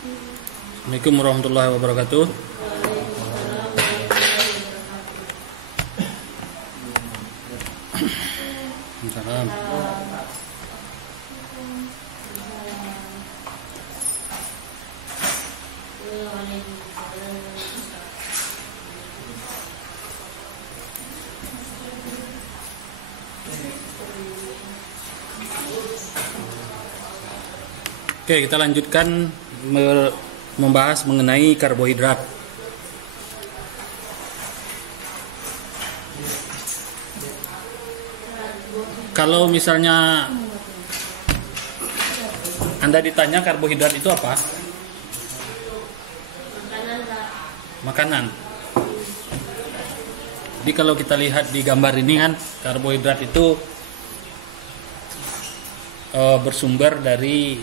Assalamualaikum warahmatullahi wabarakatuh. Salam. Oke, kita lanjutkan membahas mengenai karbohidrat. Kalau misalnya Anda ditanya karbohidrat itu apa? Makanan. Jadi kalau kita lihat di gambar ini kan, karbohidrat itu bersumber dari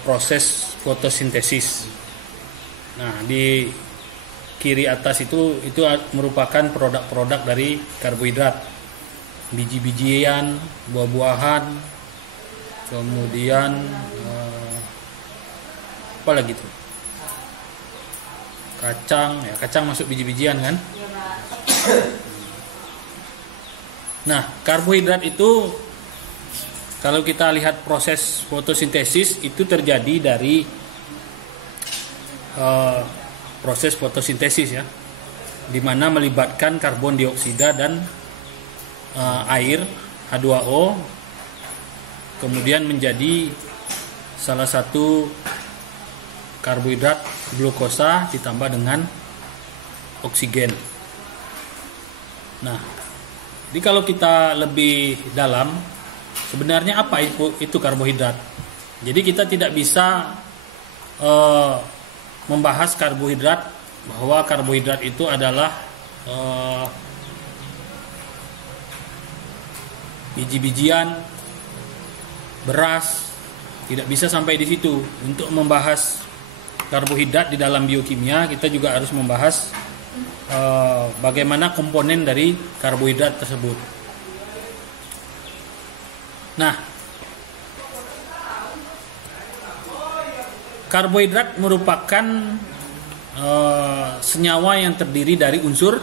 proses fotosintesis. Nah, di kiri atas itu merupakan produk-produk dari karbohidrat. Biji-bijian, buah-buahan, kemudian apa lagi tuh? Kacang, ya kacang masuk biji-bijian kan? Nah, karbohidrat itu kalau kita lihat proses fotosintesis itu terjadi dari proses fotosintesis ya, di mana melibatkan karbon dioksida dan air H2O, kemudian menjadi salah satu karbohidrat glukosa ditambah dengan oksigen. Nah, jadi kalau kita lebih dalam, sebenarnya apa itu karbohidrat? Jadi kita tidak bisa membahas karbohidrat bahwa karbohidrat itu adalah biji-bijian, beras. Tidak bisa sampai di situ. Untuk membahas karbohidrat di dalam biokimia, kita juga harus membahas bagaimana komponen dari karbohidrat tersebut. Nah, karbohidrat merupakan senyawa yang terdiri dari unsur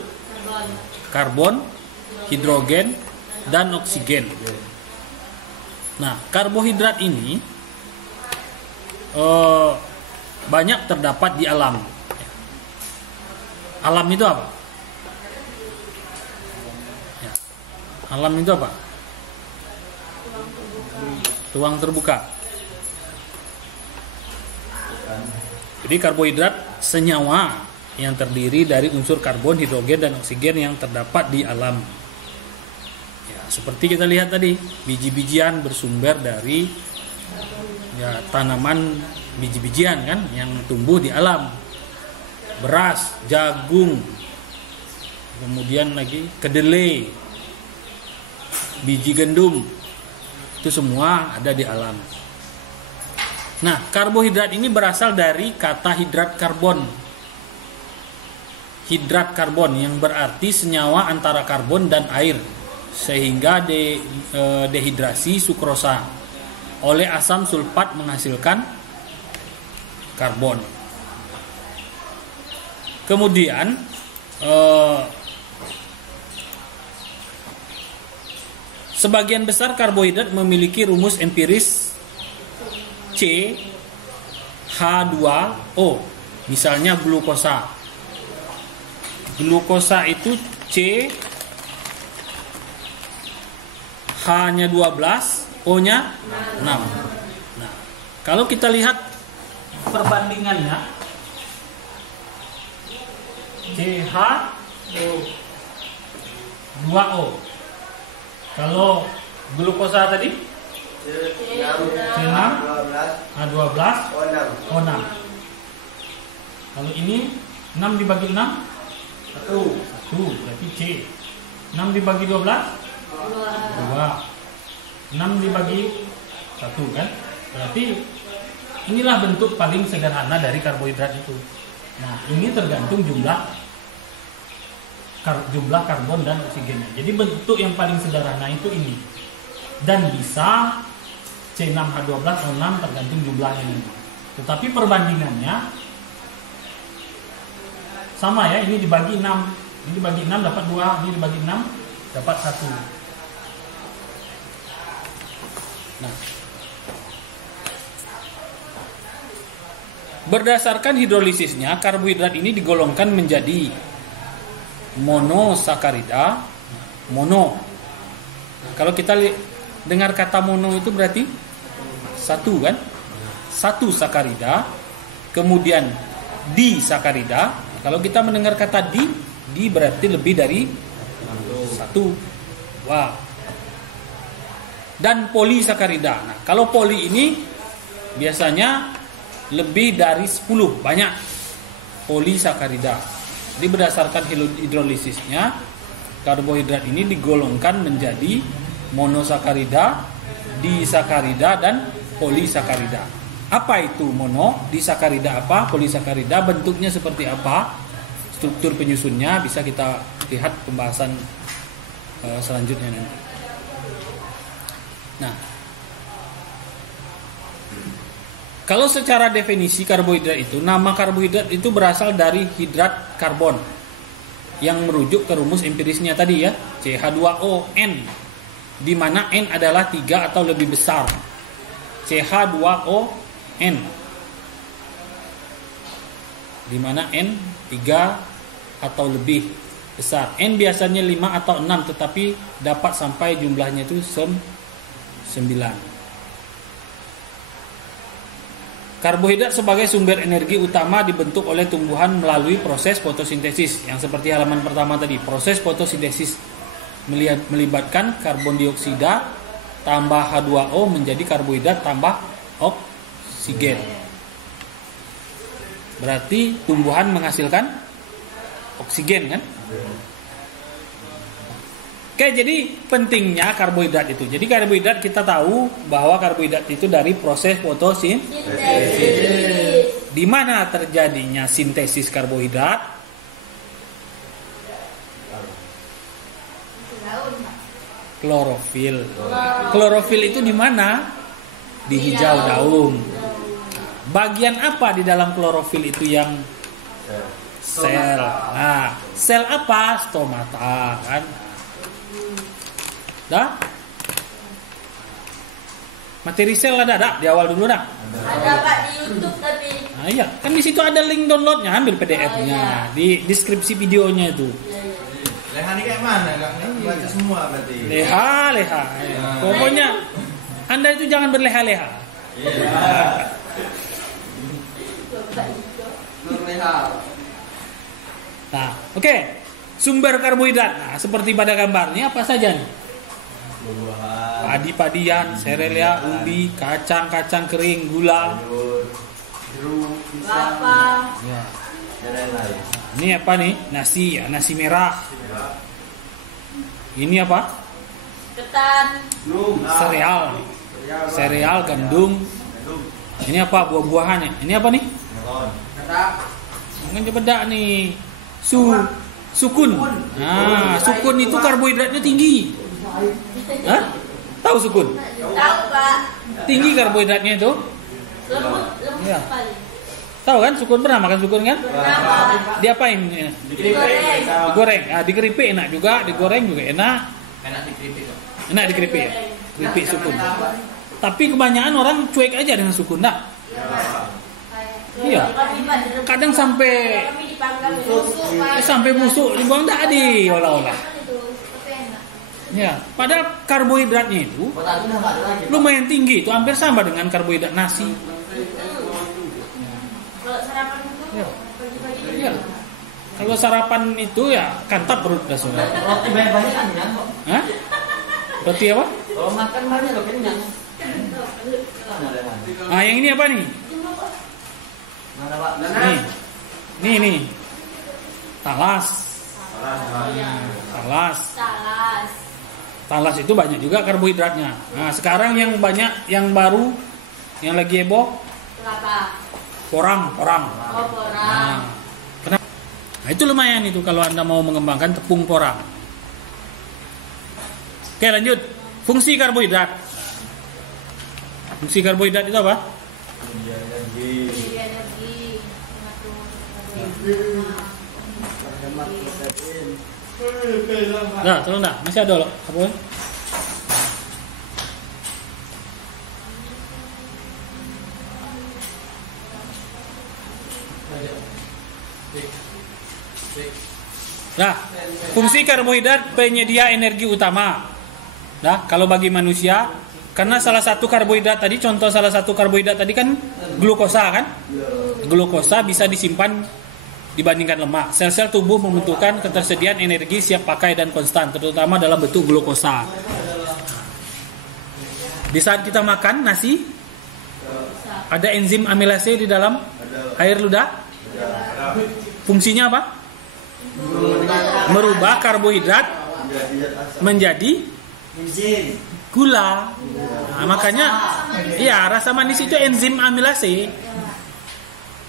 karbon, hidrogen, dan oksigen. Nah, karbohidrat ini banyak terdapat di alam. Alam itu apa? Ya. Alam itu apa? Ruang terbuka. Jadi karbohidrat senyawa yang terdiri dari unsur karbon, hidrogen, dan oksigen yang terdapat di alam. Ya, seperti kita lihat tadi, biji-bijian bersumber dari tanaman biji-bijian kan yang tumbuh di alam. Beras, jagung, kemudian lagi kedelai, biji gandum, itu semua ada di alam. Nah, karbohidrat ini berasal dari kata hidrat karbon. Hidrat karbon yang berarti senyawa antara karbon dan air, sehingga dehidrasi sukrosa oleh asam sulfat menghasilkan karbon. Kemudian sebagian besar karbohidrat memiliki rumus empiris CH2O. Misalnya glukosa. Glukosa itu C, H-nya 12, O-nya 6. Nah, kalau kita lihat perbandingannya, CH2O. Kalau glukosa tadi C6, H12, O6. Kalau ini 6 dibagi 6 1, berarti C. 6 dibagi 12 2. 6 dibagi 1 kan? Berarti inilah bentuk paling sederhana dari karbohidrat itu. Nah, ini tergantung jumlah karbon dan oksigennya. Jadi bentuk yang paling sederhana itu ini. Dan bisa C6H12 O6 tergantung jumlahnya ini. Tetapi perbandingannya sama ya, ini dibagi 6. Ini dibagi 6 dapat 2, ini dibagi 6 dapat 1. Nah, berdasarkan hidrolisisnya, karbohidrat ini digolongkan menjadi monosakarida, mono. Nah, kalau kita dengar kata mono itu berarti satu kan? Satu sakarida, kemudian disakarida. Kalau kita mendengar kata di berarti lebih dari satu. Wah. Dan polisakarida. Nah, kalau poli ini biasanya lebih dari 10, banyak polisakarida. Jadi berdasarkan hidrolisisnya, karbohidrat ini digolongkan menjadi monosakarida, disakarida, dan polisakarida. Apa itu mono, disakarida apa, polisakarida, bentuknya seperti apa, struktur penyusunnya bisa kita lihat pembahasan selanjutnya nanti. Nah, kalau secara definisi karbohidrat itu, nama karbohidrat itu berasal dari hidrat karbon yang merujuk ke rumus empirisnya tadi ya, CH2ON, di mana N adalah 3 atau lebih besar. CH2ON, di mana N 3 atau lebih besar. N biasanya 5 atau 6, tetapi dapat sampai jumlahnya itu 9. Karbohidrat sebagai sumber energi utama dibentuk oleh tumbuhan melalui proses fotosintesis. Yang seperti halaman pertama tadi, proses fotosintesis melibatkan karbon dioksida tambah H2O menjadi karbohidrat tambah oksigen. Berarti tumbuhan menghasilkan oksigen kan? Oke, jadi pentingnya karbohidrat itu. Jadi karbohidrat kita tahu bahwa karbohidrat itu dari proses fotosintesis. Di mana terjadinya sintesis karbohidrat? Klorofil. Klorofil itu di mana? Di hijau daun. Bagian apa di dalam klorofil itu yang sel? Nah, sel apa? Stomata kan? Dah? Materi sel ada di awal dulu dah. Ada Pak di YouTube tapi. Nah, iya, kan di situ ada link downloadnya, ambil PDF-nya di deskripsi videonya itu. Leha ini kayak mana? Enggak baca semua berarti. Leha. Ya. Pokoknya Anda itu jangan berleha-leha. Iya. Nah, oke. Sumber karbohidrat. Nah, seperti pada gambarnya apa saja nih? Padi-padian, serealia, ubi, kacang kering, gula, jeruk, Kelapa. ya. dan lain-lain. Ini apa nih? Nasi, ya, nasi merah. Ini apa? Ketan. Sereal. Sereal, gandum. Ini apa? Buah-buahan ya. Ini apa nih? Mungkin beda nih. Sukun. Nah, sukun itu karbohidratnya tinggi. Hah? Tahu sukun? Tahu Pak. Tinggi karbohidratnya itu. Lembut Iya. sekali. Tahu kan? Sukun, pernah makan sukun kan? Kenapa? Diapain? Digoreng. Digoreng. Ah, dikeripik enak juga, digoreng juga enak. Enak dikeripik. Enak dikeripik ya. Keripik sukun. Tapi kebanyakan orang cuek aja dengan sukun dah. Iya. Kadang sampai Kami dipanggang busuk Pak. sampai busuk dibuang dah di olah-olah. Tapi enak. Ya, padahal karbohidratnya itu lumayan tinggi, itu hampir sama dengan karbohidrat nasi. Kalau sarapan itu Iya. pagi-pagi Iya. Kalau sarapan itu ya kantap perut dah semua. Roti banyak-banyak kan kenyang kok. Hah? Roti apa? Kalau makan banyak lo kenyang. Ah, yang ini apa nih? Mana Pak? Nih. Talas. salas. Talas itu banyak juga karbohidratnya. Nah, sekarang yang banyak, yang baru, yang lagi heboh, Kelapa. porang. Oh, porang. Nah, kenapa? Nah, itu lumayan itu kalau Anda mau mengembangkan tepung porang. Oke, lanjut. Fungsi karbohidrat. Fungsi karbohidrat itu apa? Jadi energi mengatur Nah, tolong dah. Masih ada loh. Apa? Nah, fungsi karbohidrat penyedia energi utama. Nah, kalau bagi manusia, karena salah satu karbohidrat tadi, contoh salah satu karbohidrat tadi kan glukosa kan? Glukosa bisa disimpan dibandingkan lemak. Sel-sel tubuh membutuhkan ketersediaan energi siap pakai dan konstan, terutama dalam bentuk glukosa. Di saat kita makan nasi, ada enzim amilase di dalam air ludah. Fungsinya apa? Merubah karbohidrat menjadi gula. Nah, makanya ya rasa manis itu enzim amilase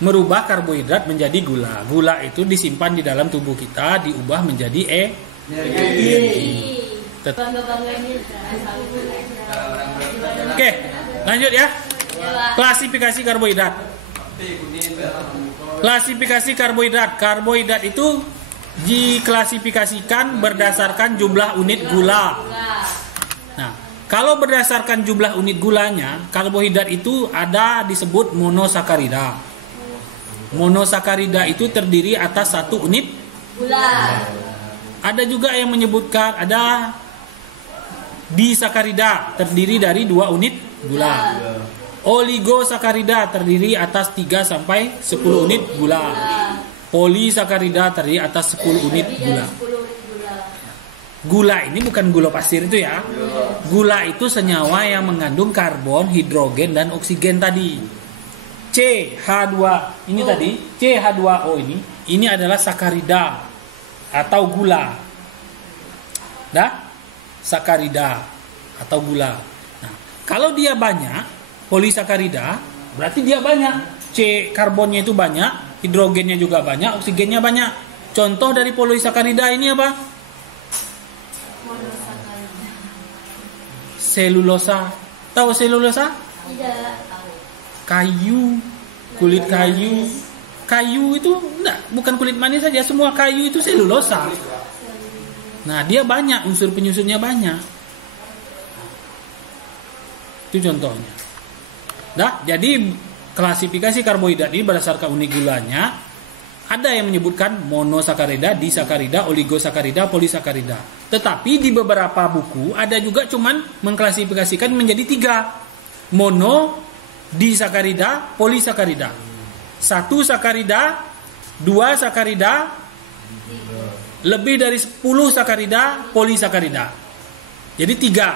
merubah karbohidrat menjadi gula. Gula itu disimpan di dalam tubuh kita, diubah menjadi energi. Oke, lanjut ya. Klasifikasi karbohidrat. Klasifikasi karbohidrat. Karbohidrat itu diklasifikasikan berdasarkan jumlah unit gula. Nah, kalau berdasarkan jumlah unit gulanya, karbohidrat itu ada disebut monosakarida. Monosakarida itu terdiri atas 1 unit gula. Ada juga yang menyebutkan ada disakarida terdiri dari 2 unit gula. Oligosakarida terdiri atas 3 sampai 10 unit gula. Polisakarida terdiri atas 10 unit gula. Gula ini bukan gula pasir itu ya. Gula itu senyawa yang mengandung karbon, hidrogen dan oksigen tadi. CH2 ini tadi, CH2O ini adalah sakarida atau gula. Dah? Sakarida atau gula. Nah, kalau dia banyak, polisakarida, berarti dia banyak. C karbonnya itu banyak, hidrogennya juga banyak, oksigennya banyak. Contoh dari polisakarida ini apa? Selulosa. Tahu selulosa? Tidak. Kayu, kulit kayu. Kayu itu enggak, bukan kulit manis saja, semua kayu itu selulosa. Nah, dia banyak, unsur penyusunnya banyak. Itu contohnya. Nah, jadi klasifikasi karbohidrat ini berdasarkan unit gulanya. Ada yang menyebutkan monosakarida, disakarida, oligosakarida, polisakarida. Tetapi di beberapa buku ada juga cuman mengklasifikasikan menjadi 3. Mono, disakarida, polisakarida. 1 sakarida, 2 sakarida, lebih dari 10 sakarida, polisakarida. Jadi 3.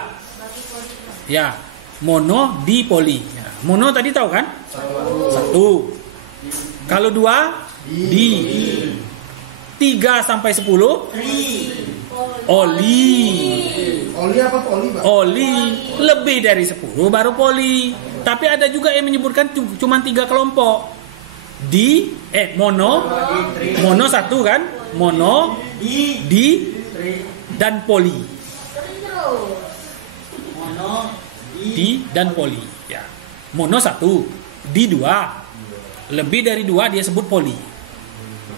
Ya, mono, di, poli. Ya. Mono tadi tahu kan? 1. Kalau 2, di. 3 sampai 10, oli. Oli apa poli, Pak? Oli. Lebih dari 10 baru poli. Tapi ada juga yang menyebutkan cuma 3 kelompok. Mono 1 kan? Mono, di, dan poli. Di dan poli. Ya. Mono 1, di 2. Lebih dari 2 dia sebut poli.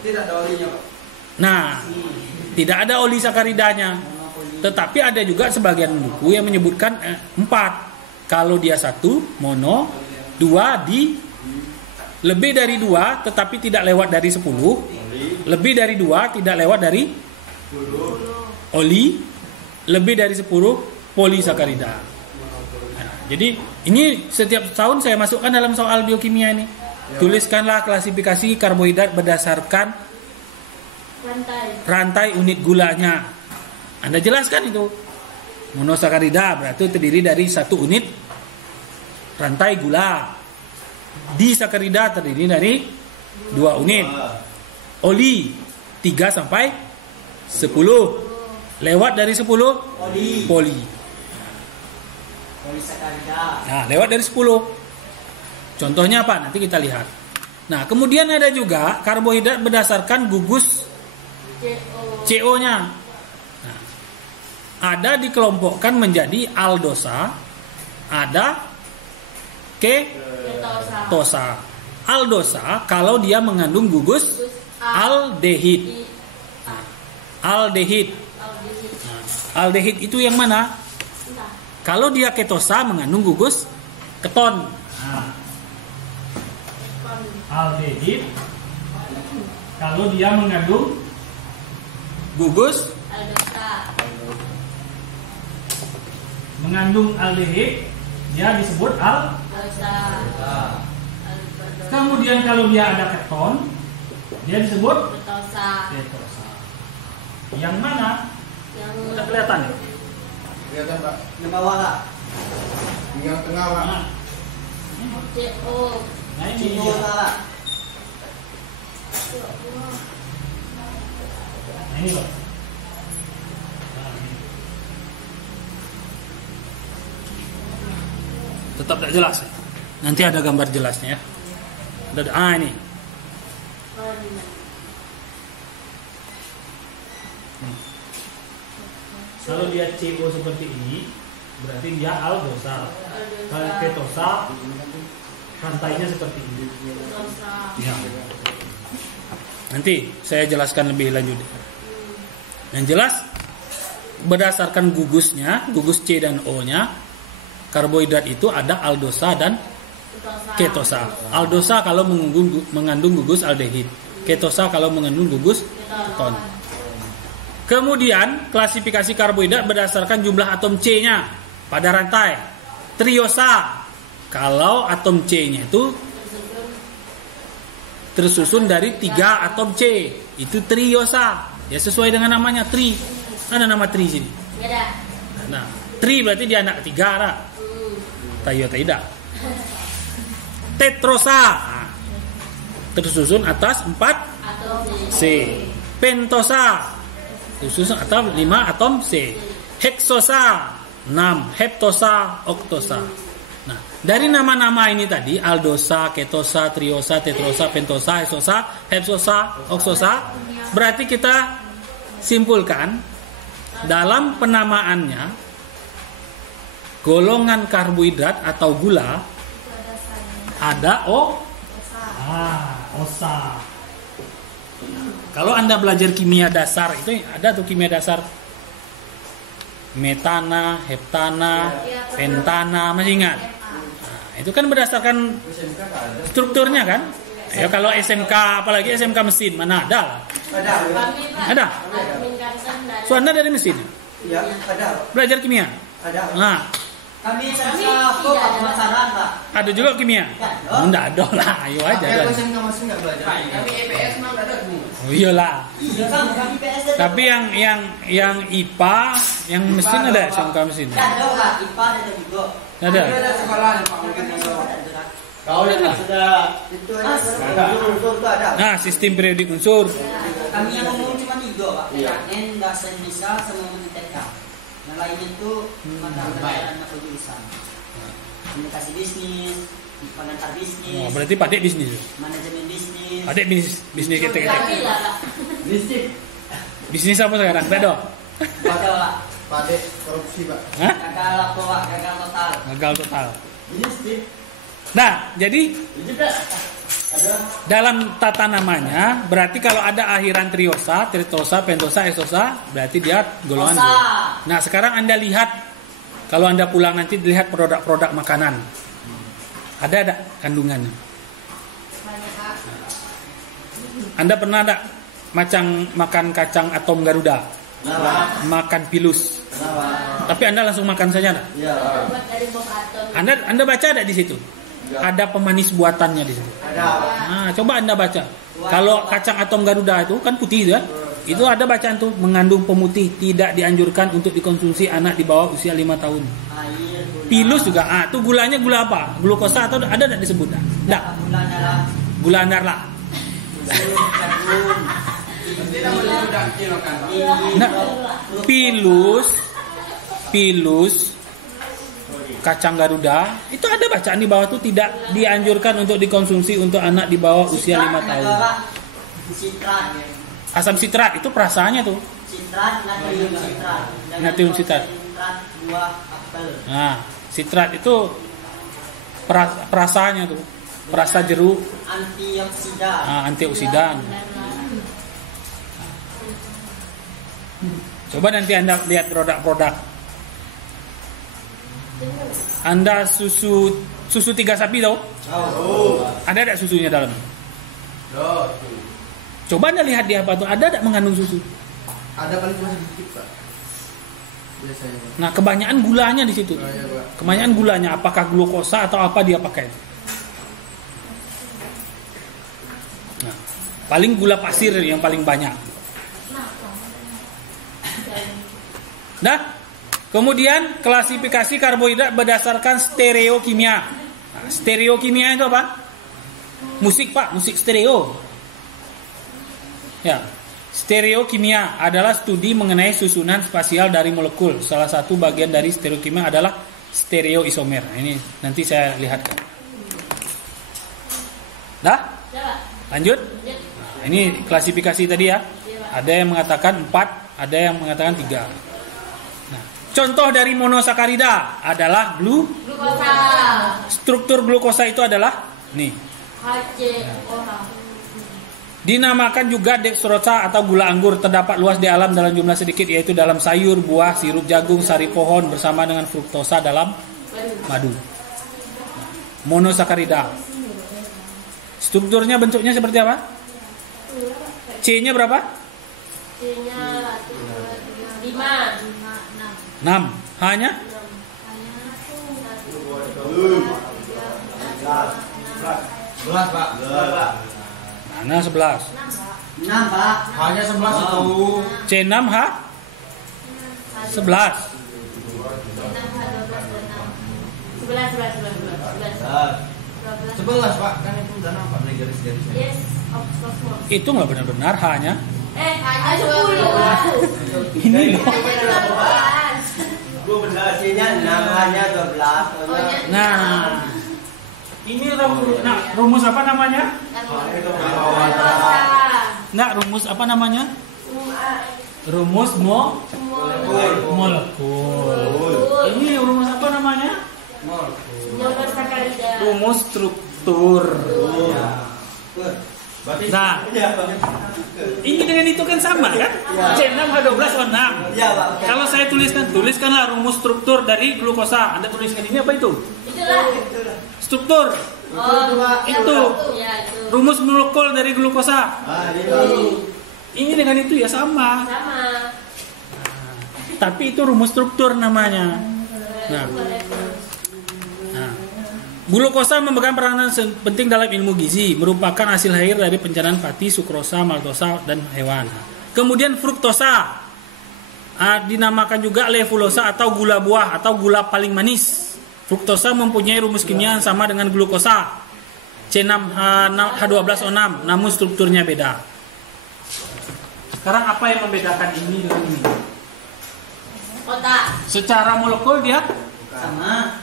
Tidak ada olinya, Pak. Nah, tidak ada oli sakaridanya. Tetapi ada juga sebagian buku yang menyebutkan 4. Kalau dia 1, mono, 2, di, lebih dari 2 tetapi tidak lewat dari 10, lebih dari 2 tidak lewat dari oli, lebih dari 10 polisakarida. Nah, jadi ini setiap tahun saya masukkan dalam soal biokimia ini. Tuliskanlah klasifikasi karbohidrat berdasarkan rantai unit gulanya. Anda jelaskan itu. Monosakarida berarti terdiri dari 1 unit rantai gula. Disakarida terdiri dari 2 unit. Oli 3 sampai 10. Lewat dari 10 poli. Nah, lewat dari 10. Contohnya apa? Nanti kita lihat. Nah, kemudian ada juga karbohidrat berdasarkan gugus CO-nya. Nah, ada dikelompokkan menjadi aldosa, ada ketosa. Aldosa kalau dia mengandung gugus aldehid. Aldehid. Aldehid itu yang mana? Kalau dia ketosa mengandung gugus keton. Aldehid kalau dia mengandung gugus aldehid dia disebut aldosa. Kemudian kalau dia ada keton dia disebut ketosa. Yang mana? Udah kelihatan ya? Kelihatan Pak. Yang bawah lah. Yang tengah Pak. Nah ini dia. Nah ini Pak. Tetap tidak jelas ya? Nanti ada gambar jelasnya ya. Ini. Kalau dia CO seperti ini, berarti dia aldosa. Kalau ketosa, rantainya seperti ini. Ya. Nanti saya jelaskan lebih lanjut. Yang jelas, berdasarkan gugusnya, gugus C dan O-nya, karbohidrat itu ada aldosa dan ketosa. Aldosa kalau mengandung gugus aldehid. Ketosa kalau mengandung gugus keton. Kemudian klasifikasi karbohidrat berdasarkan jumlah atom C-nya pada rantai. Triosa kalau atom C-nya itu tersusun dari 3 atom C, itu triosa. Ya sesuai dengan namanya tri. Ada nama tri sini. Nah, tri berarti dia anak 3 lah. Tayo tidak. Tetrosa tersusun atas 4 C. Pentosa tersusun atas 5 atom C. Heksosa 6. Heptosa, oktosa. Nah, dari nama-nama ini tadi aldosa, ketosa, triosa, tetrosa, pentosa, heksosa, hepsosa, oksosa, berarti kita simpulkan dalam penamaannya golongan karbohidrat atau gula ada osa. Kalau Anda belajar kimia dasar itu ada tuh kimia dasar. Metana, heptana, pentana, masih ingat? Nah, itu kan berdasarkan strukturnya kan? Ya kalau SMK, apalagi SMK mesin, mana ada? Ada. So Anda dari mesin? Iya, ada. Belajar kimia? Ada. Nah, Kami pemasaran, Pak. ada juga kimia? Enggak ada lah, ayo aja. SMK masih nggak belajar. Kami EPS mah ada semua. Oh iyalah. Iya, kami PS. Tapi yang IPA, yang mesin ada SMK mesin. Ada, Pak. IPA ada juga. Ada. Ada sekolah Pak mungkin kau Sudah. Itu unsur itu ada. Nah, sistem periodik unsur. Kami yang ngomong cuma 3, Pak. N, bahasa Indonesia, sama MTK. Yang lain itu mata pelajaran atau jurusan. Komunikasi bisnis, pengantar bisnis. Oh, berarti Pak Dek bisnis. Manajemen bisnis. Pak Dek bisnis kita. Bisnis. Bisnis apa sekarang? Bedo. Gagal, Pak. Pak Dek korupsi Pak. Hah? Gagal apa, Pak? Gagal total. Gagal total. Bisnis. Nah, jadi Juga ada. dalam tata namanya berarti kalau ada akhiran triosa, tetrosa, pentosa, esosa, berarti dia golongan. Osa. Nah, sekarang Anda lihat kalau Anda pulang nanti lihat produk-produk makanan. Ada kandungannya. Anda pernah ada makan kacang atom Garuda? Makan pilus. Tapi Anda langsung makan saja enggak? Iya. Anda baca ada di situ? Ada pemanis buatannya di situ. Ada. Nah, coba Anda baca. Kalau kacang atom Garuda itu kan putih ya. Itu ada bacaan tuh mengandung pemutih, tidak dianjurkan untuk dikonsumsi anak di bawah usia 5 tahun. Air. Pilus juga, itu gulanya gula apa? Glukosa atau ada tidak disebut? Enggak. Gula narla. Nah, pilus, kacang Garuda itu ada bacaan di bawah tuh tidak dianjurkan untuk dikonsumsi untuk anak di bawah usia 5 tahun. Citrat. Asam sitrat itu perasaannya tuh. Citrat, Natrium citrat. Citrat buah apel. Nah, sitrat itu perasanya tuh. Perasa jeruk, antioksidan. Coba nanti Anda lihat produk-produk. Anda susu 3 sapi tahu? Ada enggak susunya dalam? Coba Anda lihat di apa tuh, ada enggak mengandung susu? Ada paling cuma sedikit, Pak. Biasanya. Nah, kebanyakan gulanya di situ. Kebanyakan gulanya, apakah glukosa atau apa dia pakai? Nah, paling gula pasir yang paling banyak. Nah, kemudian klasifikasi karbohidrat berdasarkan stereokimia. Nah, stereokimia itu apa? Musik, Pak, musik stereo. Ya. Stereokimia adalah studi mengenai susunan spasial dari molekul. Salah satu bagian dari stereokimia adalah stereoisomer. Nah, ini nanti saya lihatkan. Dah? Lanjut? Nah, ini klasifikasi tadi ya. Ada yang mengatakan 4, ada yang mengatakan 3. Nah, contoh dari monosakarida adalah glukosa. Struktur glukosa itu adalah nih. Dinamakan juga dextrosa atau gula anggur, terdapat luas di alam dalam jumlah sedikit, yaitu dalam sayur, buah, sirup jagung, sari pohon bersama dengan fruktosa dalam madu. Monosakarida. Strukturnya, bentuknya seperti apa? C-nya berapa? C-nya 5, 6. H-nya? 11, Pak. Mana 11? 6, Pak. Hanya 11 itu. C6, H? 11. 11, Pak. Kan itu udah nampak nih garis-garisnya. Yes, of course. Itu nggak benar-benar H-nya. Hanya 10. Ini loh. Gue benar C-nya 6, hanya 12. Nah, ini rumus apa namanya? Nah, rumus apa namanya? Rumus molekul. Ini rumus apa namanya? Rumus struktur. Nah, ini dengan itu kan sama kan? C6 H12 O6. Kalau saya tuliskanlah rumus struktur dari glukosa. Anda tuliskan ini apa itu? Struktur. Itu rumus molekul dari glukosa. Ini dengan itu ya sama. Tapi itu rumus struktur namanya. Nah, glukosa memegang peranan penting dalam ilmu gizi, merupakan hasil akhir dari pencernaan pati, sukrosa, maltosa, dan hewan. Kemudian fruktosa, dinamakan juga levulosa atau gula buah atau gula paling manis. Fruktosa mempunyai rumus kimia yang sama dengan glukosa, C6H12O6, namun strukturnya beda. Sekarang apa yang membedakan ini dengan ini? Otak. Secara molekul dia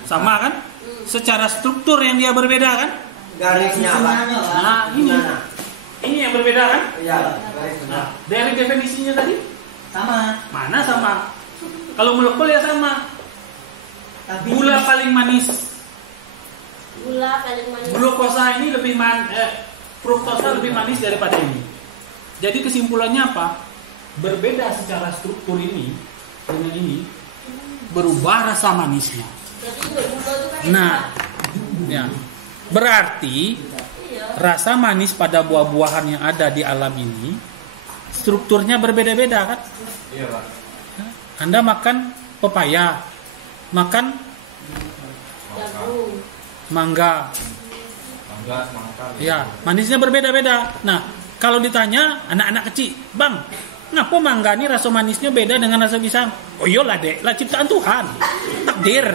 sama kan? Secara struktur yang dia berbeda kan? Garisnya, Pak. Nah, ini yang berbeda kan? Iya, Nah, dari definisinya tadi sama. mana sama? Kalau molekul ya sama. Gula paling manis. Glukosa ini lebih fruktosa lebih manis daripada ini. Jadi kesimpulannya apa? Berbeda secara struktur ini dengan ini, berubah rasa manisnya. Nah, ya. Berarti rasa manis pada buah-buahan yang ada di alam ini strukturnya berbeda-beda kan? Iya, Pak. Anda makan pepaya, makan mangga. Ya, manisnya berbeda-beda. Nah, kalau ditanya anak-anak kecil, "Bang, ngapa mangga ini rasa manisnya beda dengan rasa pisang?" "Oh iyalah, Dek, lah ciptaan Tuhan. Takdir."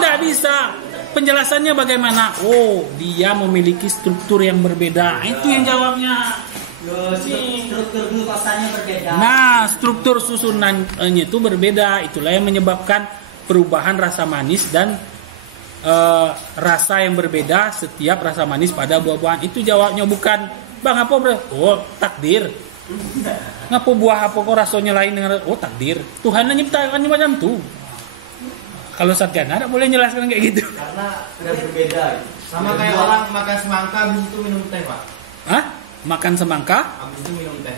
Nggak bisa. Penjelasannya bagaimana? Oh, dia memiliki struktur yang berbeda. Itu yang jawabnya. Struktur glukosanya berbeda. Nah, struktur susunannya itu berbeda. Itulah yang menyebabkan perubahan rasa manis dan rasa yang berbeda setiap rasa manis pada buah-buahan. Itu jawabnya bukan, "Bang, apa oh, takdir. Ngapa buah apa kok rasanya lain dengan takdir. Tuhan menciptakannya macam tu." Kalau sarjana tidak boleh jelaskan kayak gitu. Karena sudah berbeda. Sama kayak orang makan semangka habis itu minum teh, Pak. Hah? Makan semangka, Habis itu minum teh.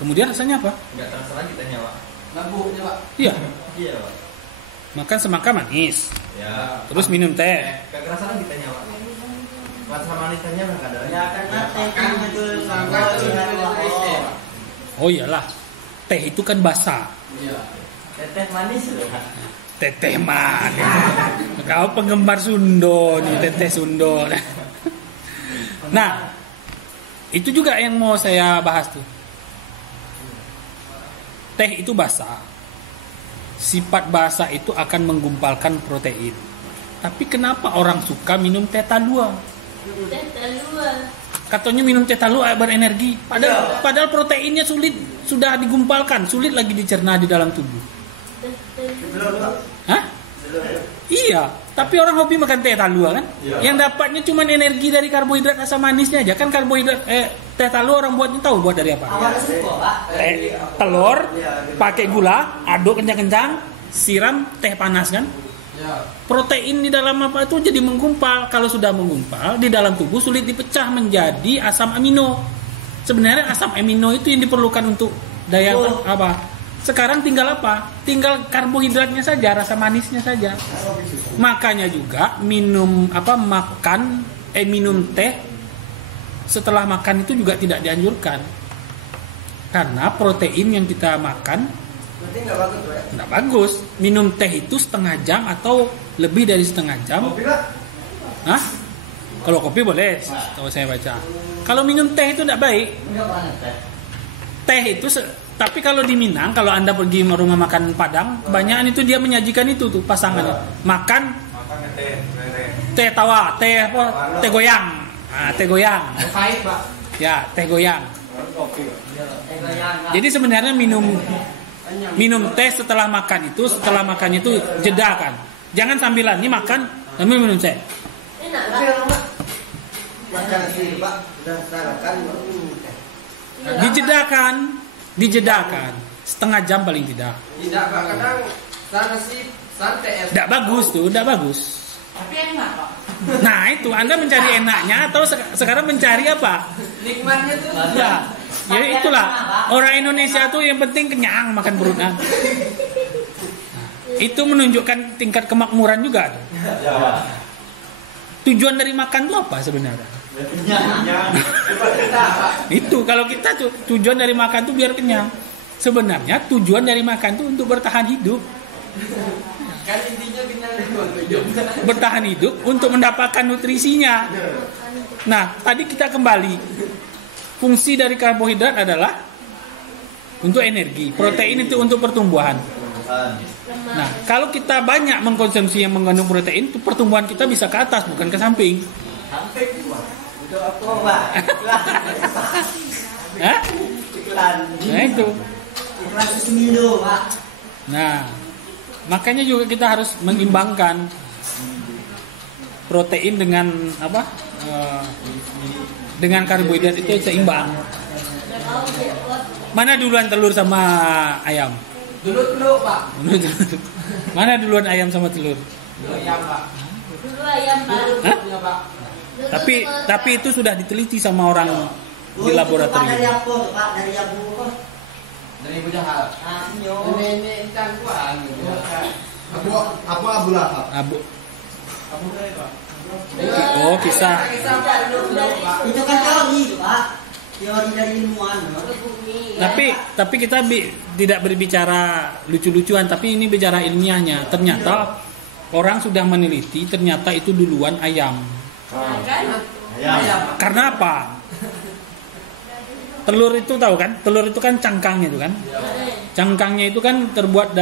kemudian rasanya apa? Enggak terasa lagi tehnya, Pak. Mabuknya, Pak. Iya, Iya, Pak. makan semangka manis, Ya. terus minum teh. Enggak kerasa lagi tehnya, Pak. Rasa manis tehnya enggak ada lagi. Ya karena teh Kan betul semangka itu dari teh, Pak. Oh iyalah, teh itu kan basah. Iya. Teh manis loh. Teteh manis. Kau penggemar Sundo nih, teteh Sundo. Nah, itu juga yang mau saya bahas tuh. Teh itu basah. Sifat basah itu akan menggumpalkan protein. Tapi kenapa orang suka minum teh talua? Teh talua. Katanya minum teh talua berenergi. Padahal proteinnya sudah digumpalkan, sulit lagi dicerna di dalam tubuh. Hah? Iya, tapi orang hobi makan teh talua kan? Iya. Yang dapatnya cuma energi dari karbohidrat asam manisnya aja. Kan karbohidrat teh talua orang buatnya tahu buat dari apa? awalnya suka, Pak. Telur, pakai gula, aduk kencang-kencang, siram teh panas kan? Ya. Protein di dalam apa itu jadi menggumpal. Kalau sudah menggumpal di dalam tubuh sulit dipecah menjadi asam amino. Sebenarnya asam amino itu yang diperlukan untuk daya apa? Sekarang tinggal apa? Tinggal karbohidratnya saja, rasa manisnya saja. Makanya juga minum teh setelah makan itu juga tidak dianjurkan. Karena protein yang kita makan Berarti nggak bagus, Pak. tidak bagus. Minum teh itu setengah jam atau lebih dari setengah jam. Kopi, Pak. Hah? Kalau kopi boleh, kalau saya baca. Kalau minum teh itu tidak baik. Teh itu tapi kalau di Minang, kalau Anda pergi ke rumah makan Padang, banyak itu dia menyajikan itu tuh pasangannya. Makan teh tawa, teh apa? Teh goyang. Ah, teh goyang. Pahit, Pak. Ya, teh goyang. Teh goyang, Pak. Jadi sebenarnya minum teh setelah makan itu jeda kan. Jangan sambilan ini makan sambil minum teh. Enak Tapi lah. orang, Pak, makan sih, Pak. Udah sarapan baru minum teh. Dijedakan setengah jam paling tidak. Tidak, Pak. Kadang sana sih santai. Tidak bagus tuh, tidak bagus. Tapi enak, Pak. Nah itu Anda mencari enaknya atau sekarang mencari apa? Nikmatnya tuh. Ya itulah orang Indonesia tuh yang penting kenyang makan perutnya. Itu menunjukkan tingkat kemakmuran juga. Tujuan dari makan itu apa sebenarnya? Itu kalau kita tujuan dari makan tuh biar kenyang. Sebenarnya tujuan dari makan tuh untuk bertahan hidup. Kan intinya kenyang hidup. Bertahan hidup untuk mendapatkan nutrisinya. Nah, tadi kita kembali. Fungsi dari karbohidrat adalah untuk energi. Protein itu untuk pertumbuhan. Nah, kalau kita banyak mengkonsumsi yang mengandung protein, itu pertumbuhan kita bisa ke atas bukan ke samping. Untuk apa, Pak? Hah? Iklan. Nah itu. Iklan Susmindo, Pak. Nah, makanya juga kita harus mengimbangkan protein dengan apa? Dengan karbohidrat itu seimbang. Mana duluan telur sama ayam? Dulu, Pak. Mana duluan ayam sama telur? Dulu ayam, Pak. Dulu ayam baru. Hah? Punya, Pak. Tapi itu sudah diteliti sama orang di Dari laboratorium. apa tuh, Pak? Dari Abu apa? Dari Ibu Jahal. Ah, Sinyo. Nenek cangkuan gitu. Abu Lahab. Abu. Abu Lahab, Pak. Oh, kisah. Kisah Pak dulu, Pak. Itu kan teori, Pak. Teori dari ilmuwan. Bumi. Tapi kita tidak berbicara lucu-lucuan, tapi ini bicara ilmiahnya. Ternyata orang sudah meneliti, ternyata itu duluan ayam. Kan? Ayam, Pak. Karena apa? Telur itu tahu kan? Telur itu kan cangkangnya itu kan? Cangkangnya itu kan terbuat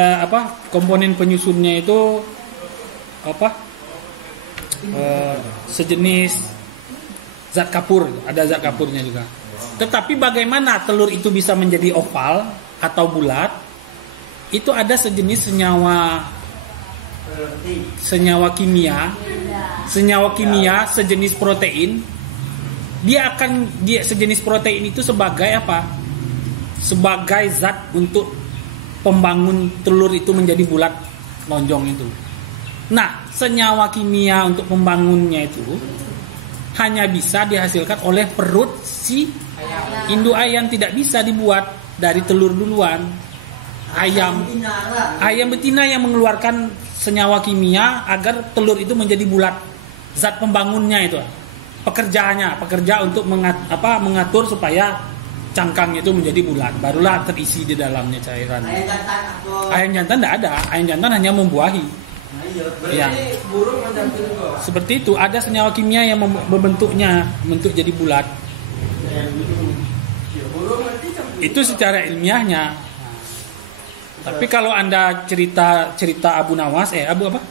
komponen penyusunnya itu apa? Sejenis zat kapur, ada zat kapurnya juga. Tetapi bagaimana telur itu bisa menjadi oval atau bulat? Itu ada sejenis senyawa kimia, sejenis protein. Sejenis protein itu sebagai apa? Sebagai zat untuk pembangun telur itu menjadi bulat lonjong itu. Nah, senyawa kimia untuk pembangunnya itu hanya bisa dihasilkan oleh perut si induk ayam, tidak bisa dibuat dari telur duluan. Ayam betina yang mengeluarkan senyawa kimia agar telur itu menjadi bulat. Zat pembangunnya itu, pekerja untuk mengatur supaya cangkangnya itu menjadi bulat, barulah terisi di dalamnya cairan. Ayam jantan tidak ada, ayam jantan hanya membuahi. Ya. Burung macam itu juga. Seperti itu, ada senyawa kimia yang membentuknya bentuk jadi bulat. Burung nanti campur. Itu secara ilmiahnya. Tapi kalau Anda cerita Abu Nawas, Abu apa?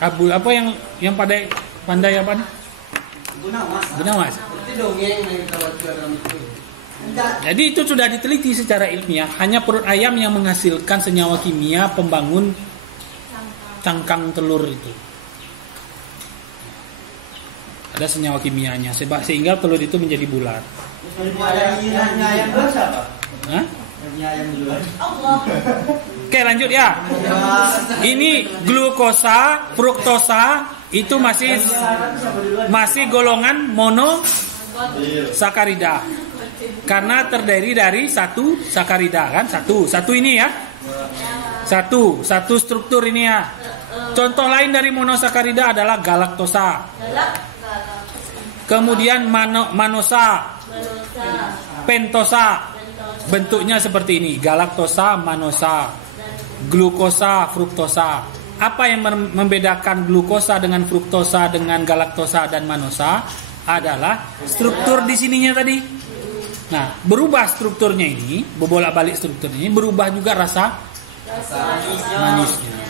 Abu apa yang pandai apa nih? Abu Nawas. Itu dongeng yang kalau dalam itu. Jadi itu sudah diteliti secara ilmiah. Hanya perut ayam yang menghasilkan senyawa kimia pembangun cangkang telur itu. Ada senyawa kimianya sehingga telur itu menjadi bulat. Ayam basah, Pak. Hah? Ayam duluan. Allah. Oke, lanjut ya. Ini glukosa, fruktosa itu masih golongan monosakarida. Karena terdiri dari satu sakarida kan? Satu ini ya. Satu struktur ini ya. Contoh lain dari monosakarida adalah galaktosa. Kemudian manosa, pentosa. Bentuknya seperti ini, galaktosa, manosa, glukosa, fruktosa. Apa yang membedakan glukosa dengan fruktosa dengan galaktosa dan manosa adalah struktur di sininya tadi. Nah, berubah strukturnya ini, bolak-balik strukturnya ini, berubah juga rasa manisnya.